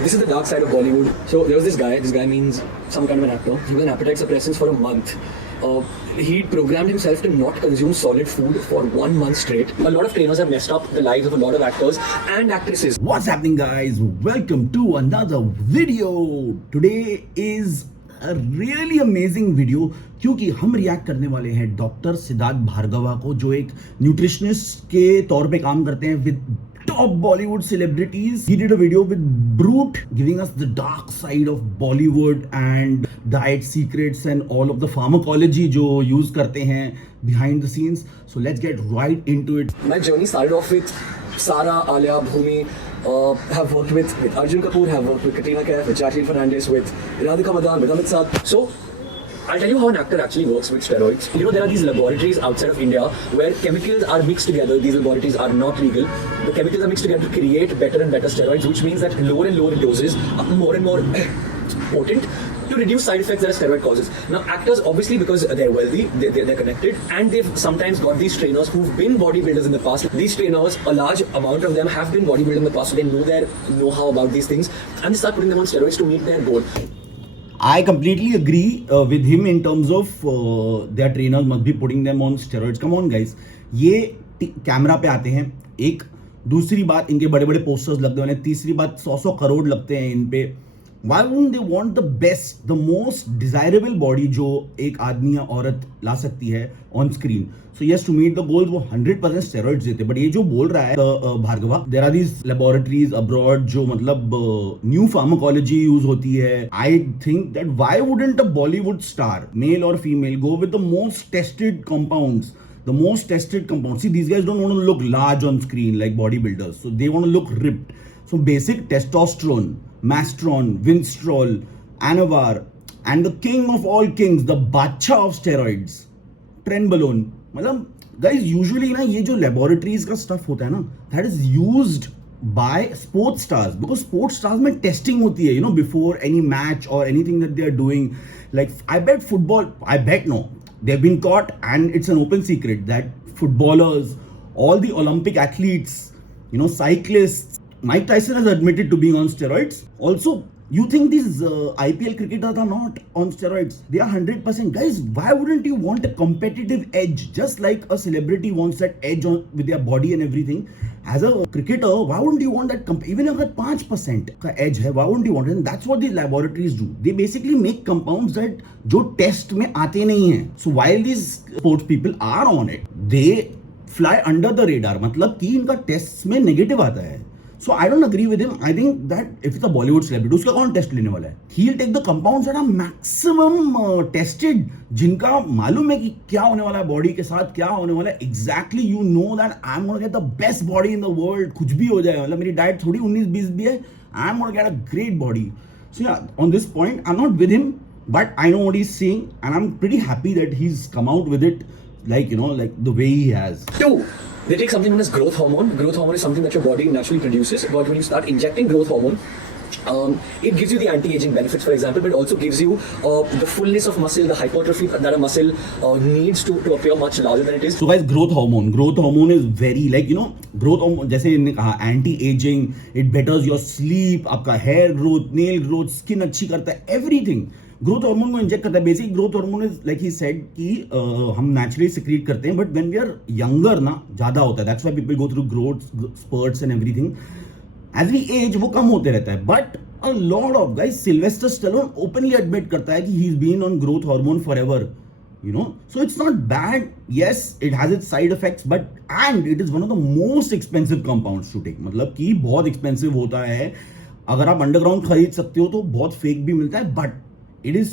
This is the dark side of Bollywood. So there was this guy. This guy means some kind of an actor. He was on appetite suppressants for a month. He programmed himself to not consume solid food for 1 month straight. A lot of trainers have messed up the lives of a lot of actors and actresses. What's happening, guys? Welcome to another video. Today is a really amazing video क्योंकि हम react करने वाले हैं doctor Siddharth Bhargava को, जो एक nutritionist के तौर पे काम करते हैं with top Bollywood celebrities. He did a video with Brute giving us the dark side of Bollywood and diet secrets and all of the pharmacology जो use करते हैं behind the scenes. So let's get right into it. My journey started off with Sara, Alia, Bhumi. Have worked with Arjun Kapoor, have worked with Katrina Kaif, with Jacqueline Fernandez, with Radhika Madan, with Amit Saad. So I'll tell you how an actor actually works with steroids. You know, there are these laboratories outside of India where chemicals are mixed together. These laboratories are not legal. The chemicals are mixed together to create better and better steroids, which means that lower and lower doses are more and more potent to reduce side effects that a steroid causes. Now, actors, obviously, because they're wealthy, they're connected, and they've sometimes got these trainers who've been bodybuilders in the past. These trainers, a large amount of them have been bodybuilders in the past, so they know their know-how about these things, and they start putting them on steroids to meet their goal. I completely agree with him in terms of their trainers must be putting them on steroids. Come on guys, ये camera पे आते हैं. एक दूसरी बात, इनके बड़े बड़े पोस्टर्स लगते हैं. तीसरी बात, 100 करोड़ लगते हैं इन पे. Why wouldn't they want the best, the most desirable body जो एक आदमी या औरत ला सकती है on screen? So yes, to meet the goals वो 100% steroids देते. But ये जो बोल रहा है Bhargava, there are these laboratories abroad जो मतलब new pharmacology use होती है. I think that why wouldn't a Bollywood star, male or female, go with the most tested compounds? The most tested compounds. See, these guys don't want to look large on screen like bodybuilders. So they want to look ripped. So basic testosterone, Mastron, Winstrol, Anavar, and the king of all kings, the Bacha of steroids, Trenbolone. मतलब guys, usually ना ये जो laboratories का stuff होता है ना, that is used by sports stars, because sports stars में testing होती है, you know, before any match or anything that they are doing. Like I bet football, I bet no, they've been caught, and it's an open secret that footballers, all the Olympic athletes, you know, cyclists, Mike Tyson has admitted to being on steroids. Also, you think these IPL cricketers are not on steroids? They are 100%. Guys, why wouldn't you want a competitive edge? Just like a celebrity wants that edge on with their body and everything. As a cricketer, why wouldn't you want that? Even if 5% का edge है, why wouldn't you want it? And that's what these laboratories do. They basically make compounds that जो test में आते नहीं हैं. So while these sports people are on it, they fly under the radar. मतलब कि इनका tests में negative आता है. So I don't agree with him. I think that if it's a Bollywood celebrity, उसका कौन टेस्ट लेने वाला है? He'll take the compounds that are maximum tested, जिनका मालूम है कि क्या होने वाला है बॉडी के साथ, क्या होने वाला है. Exactly, you know that I'm gonna get the best body in the world. कुछ भी हो जाए, मतलब मेरी डाइट थोड़ी 19-20 भी है. I'm gonna get a great body. So yeah, on this point, I'm not with him, but I know what he's saying, and I'm pretty happy that he's come out with it, like, you know, like the way he has. Two, they take something known as growth hormone. Growth hormone is something that your body naturally produces, but when you start injecting growth hormone, it gives you the anti-aging benefits, for example, but it also gives you the fullness of muscle, the hypertrophy that a muscle needs to appear much larger than it is. So guys, growth hormone is very, like, you know, growth hormone, जैसे इन्होंने कहा, anti-aging, it betters your sleep, आपका hair growth, nail growth, skin अच्छी करता है, everything. Growth hormone को inject करता है. Basic growth hormone is like he said कि हम नेचुरली सिक्रीट करते हैं, but when we are younger ना ज्यादा होता है. That's why people go through growth spurts and everything. As we age वो कम होते रहता है. But a lot of guys, Sylvester Stallone openly admit करता है कि he is been on growth hormone forever, you know. So it's not bad. Yes, it has its side effects, but and it is one of the most expensive compounds to take. मतलब कि बहुत expensive होता है. अगर आप underground खरीद सकते हो तो बहुत फेक भी मिलता है, but it is,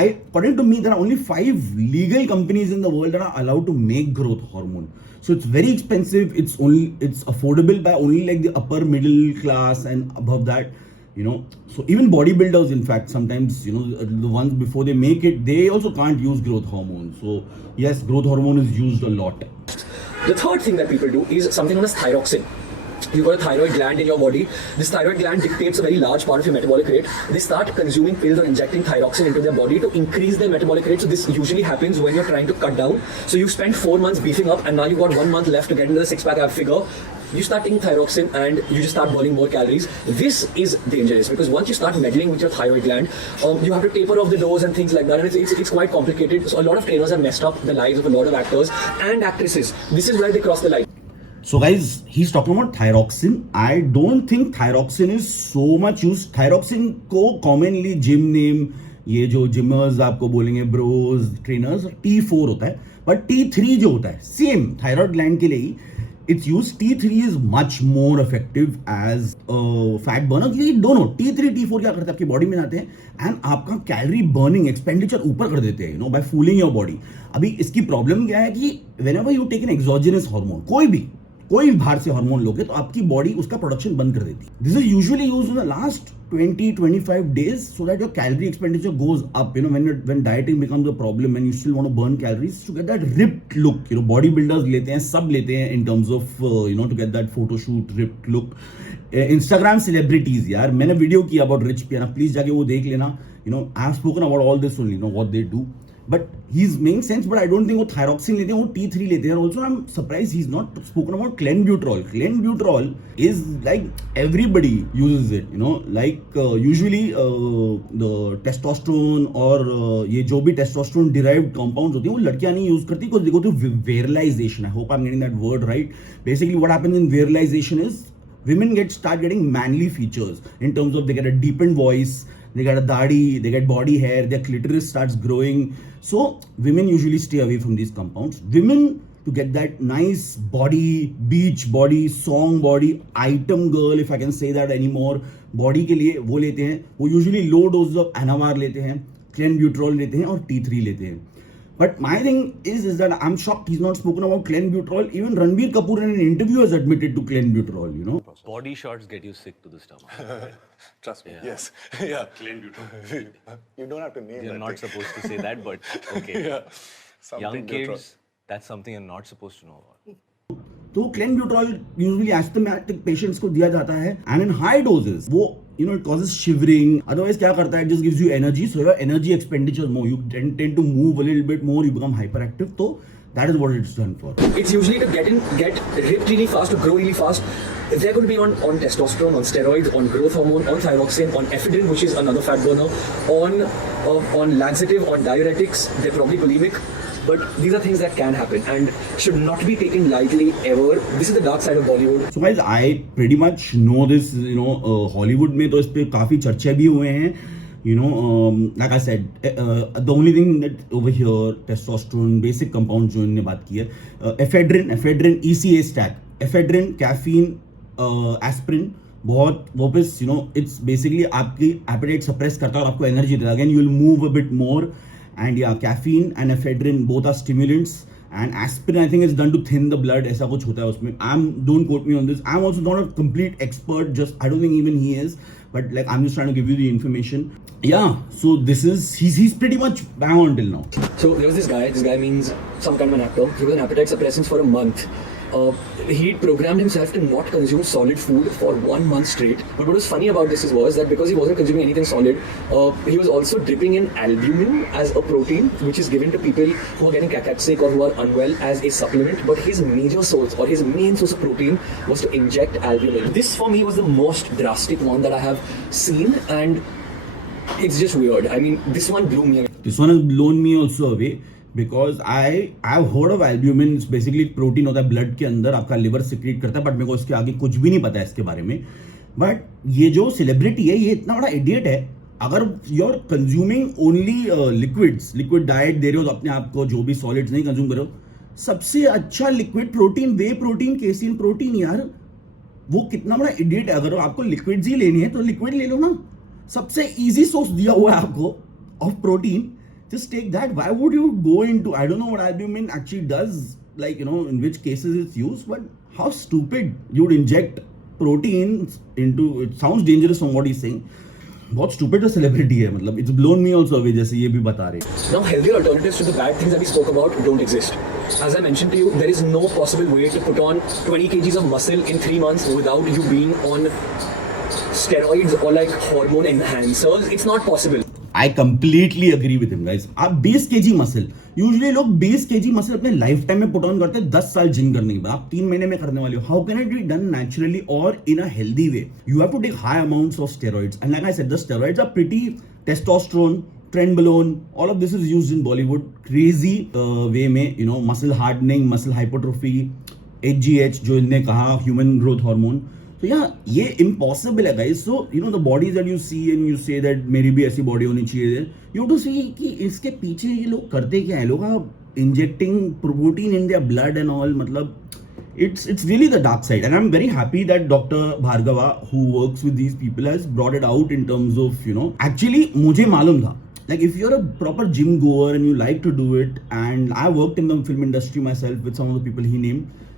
according to me, there are only 5 legal companies in the world that are allowed to make growth hormone. So it's very expensive. It's affordable by only like the upper middle class and above that, you know. So even bodybuilders, in fact, sometimes, you know, the ones before they make it, they also can't use growth hormone. So yes, growth hormone is used a lot. The third thing that people do is something known as thyroxine. You've got a thyroid gland in your body. This thyroid gland dictates a very large part of your metabolic rate. They start consuming pills or injecting thyroxine into their body to increase their metabolic rate. So this usually happens when you're trying to cut down. So you've spent 4 months beefing up, and now you've got 1 month left to get into the six-pack ab figure. you start taking thyroxine and you just start burning more calories. This is dangerous because once you start meddling with your thyroid gland, you have to taper off the dose and things like that, and it's quite complicated. So a lot of trainers have messed up the lives of a lot of actors and actresses. This is where they cross the line. So guys, he's talking about thyroxine. I don't think thyroxine is so much used. Thyroxine को commonly gym name, ये जो जिमर्स आपको बोलेंगे Broz trainers, T4 होता है, but T3 जो होता है सेम थायराइड ग्लैंड के लिए ही its use. T3 is much more effective as fat burner. क्योंकि दोनों T3 T4 क्या करते हैं, आपकी बॉडी में आते हैं एंड आपका कैलोरी बर्निंग एक्सपेंडिचर ऊपर कर देते हैं, you know, by fooling your body. अभी इसकी प्रॉब्लम क्या है कि whenever you take an exogenous hormone, कोई भी बाहर से हार्मोन लोगे तो आपकी बॉडी उसका प्रोडक्शन बंद कर देती है. This is usually used in the last 20-25 days so that your calorie expenditure goes up. You know, when dieting becomes a problem and you still want to burn calories to get that ripped look, you know, bodybuilders लेते हैं, सब लेते हैं in terms of to get that photo shoot ripped look. Instagram celebrities यार, मैंने video किया about rich piano, please जाके वो देख लेना. You know, I have spoken about all this only, you know, what they do. But he's making sense, but I don't think वो thyroxine लेते हैं, वो T3 लेते हैं. Also, I'm surprised he's not spoken about clenbuterol. Clenbuterol is like everybody uses it, you know, like usually the testosterone or ये जो भी testosterone derived compounds होती हैं वो लड़कियां नहीं use करती because they go through virilization. I hope I'm getting that word right. Basically, what happens in virilization is women start getting manly features in terms of they get a deepened voice, they get a dadi, they get body hair, their clitoris starts growing. So women usually stay away from these compounds. Women, to get that nice body, beach body, song body, item girl, if I can say that anymore, body के लिए वो लेते हैं, वो usually low doses of NMR लेते हैं, clenbuterol लेते हैं और T3 लेते हैं. But my thing is that I'm shocked he's not spoken about clenbuterol. Even Ranbir Kapoor in an interview has admitted to clenbuterol, you know. Body shots get you sick to the stomach. Trust me. Yeah. Yes. Yeah. Clenbuterol. You don't have to name You're that not thing. supposed to say that, but okay. Yeah. Something Young neutral. kids, that's something you're not supposed to know about. तो clenbuterol usually asthmatic patients को दिया जाता है and in high doses वो it causes shivering. Otherwise क्या करता है, it just gives you energy, so your energy expenditure is more, you tend to move a little bit more, you become hyperactive. So that is what it's done for. It's usually to get ripped really fast, to grow really fast. They're going to be on testosterone, on steroids, on growth hormone, on thyroxine, on ephedrine, which is another fat burner, on laxative, on diuretics. They're probably bulimic. But these are things that can happen and should not be taken lightly ever. This is the dark side of Bollywood. So guys, I pretty much know this, Hollywood में तो इस पे काफी चर्चे भी हुए हैं. Like I said, the only thing that over here, testosterone, basic compounds जो इन्होंने बात की है, ephedrine, ECA stack, ephedrine, caffeine, aspirin, बहुत वापस, it's basically आपकी appetite suppress करता है और आपको energy देता है. Again, you will move a bit more. And yeah, caffeine and ephedrine both are stimulants, and aspirin I think is done to thin the blood. ऐसा कुछ होता है उसमें. Don't quote me on this. I'm also not a complete expert. I don't think even he is. But like I'm just trying to give you the information. Yeah. So this is he's pretty much bang on till now. So there was this guy. This guy means some kind of an actor. He was on appetite suppressants for a month. He programmed himself to not consume solid food for 1 month straight. But what was funny about this was that because he wasn't consuming anything solid, he was also dripping in albumin as a protein, which is given to people who are getting cacat sick or who are unwell as a supplement. But his major source or his main source of protein was to inject albumin. This for me was the most drastic one that I have seen, and it's just weird. I mean, this one blew me away. This one has blown me also away. Because I've heard of albumin. It's basically protein होता है blood के अंदर, आपका liver secrete करता है, but मेरे को इसके आगे कुछ भी नहीं पता है इसके बारे में. बट ये जो सेलिब्रिटी है ये इतना बड़ा इडियट है. अगर you are consuming only liquid diet दे रहे हो तो अपने आप को जो भी सॉलिड्स नहीं कंज्यूम कर रहे हो, सबसे अच्छा लिक्विड प्रोटीन, वे प्रोटीन, केसिन प्रोटीन, यार वो कितना बड़ा इडियट है. अगर आपको लिक्विड्स ही लेनी है तो लिक्विड ले लो ना. सबसे इजी सोर्स दिया हुआ है आपको of protein. Just take that. Why would you go into, I don't know what albumin actually does, like, in which cases it's used, but how stupid you'd inject proteins into, it sounds dangerous from what he's saying. बहुत stupid a celebrity है, मतलब it's blown me also away जैसे ये भी बता रहे. Now healthier alternatives to the bad things that we spoke about don't exist. As I mentioned to you, there is no possible way to put on 20 kgs of muscle in 3 months without you being on steroids or like hormone enhancers. It's not possible. I completely agree with him guys. आप 20 KG muscle, usually लोग 20 KG muscle अपने life time में put on करते हैं 10 साल gym करने के बाद. आप 3 महीने में करने वाले हो. How can it be done naturally और in a healthy way? You have to take high amounts of steroids, and like I said the steroids are pretty testosterone, trenbolone, all of this is used in Bollywood crazy way में, you know, muscle hardening, muscle hypertrophy, HGH जो इनने कहा, human growth hormone. तो यार ये impossible है guys. So you know the bodies that you see and you say that मेरी भी ऐसी बॉडी होनी चाहिए, यू टू सी कि इसके पीछे ये लोग करते क्या है. लोग injecting protein in their blood and all, मतलब it's really the dark side, and I'm very happy that Dr. Bhargava, who works with these people, has brought it out in terms of, you know, actually मुझे मालूम था, like if you're a proper gym goer and you like to do it, and I worked in the film industry myself with some of the people he named,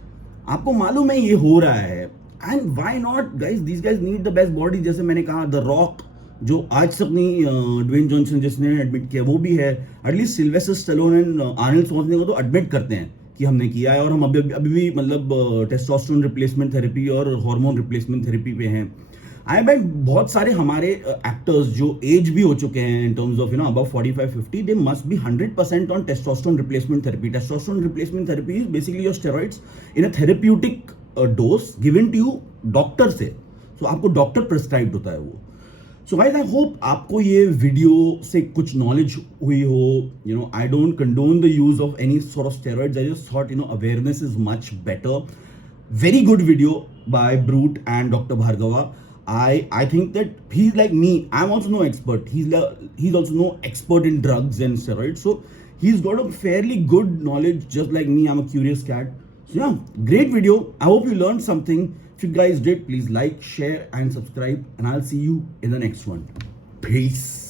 आपको मालूम है ये हो रहा है. And why not guys, these guys need the best body. जैसे मैंने कहा, द रॉक जो आज तक नहीं, ड्वेन जॉनसन जिसने एडमिट किया वो भी है. At least Sylvester Stallone and Arnold Schwarzenegger तो एडमिट करते हैं कि हमने किया है, और हम अभी भी मतलब टेस्टोस्टेरोन रिप्लेसमेंट थेरेपी और हार्मोन रिप्लेसमेंट थेरेपी पे हैं. आई बेट बहुत सारे हमारे एक्टर्स जो एज भी हो चुके हैं in terms of, you know, above 45-50, they must be 100% on testosterone replacement therapy. Testosterone replacement therapy is basically your steroids in a therapeutic dose given to you doctor से. सो आपको doctor prescribed होता है वो. So guys, I hope आपको ये video से कुछ knowledge हुई हो. You know, I don't condone the use of any sort of steroids. I just thought, you know, awareness is much better. Very good video by Brute and Dr. Bhargava. I think that he's like me. I'm also no expert. He's also no expert in drugs and steroids. So he's got a fairly good knowledge, just like me. I'm a curious cat. So yeah, great video. I hope you learned something. If you guys did, please like, share, and subscribe. And I'll see you in the next one. Peace.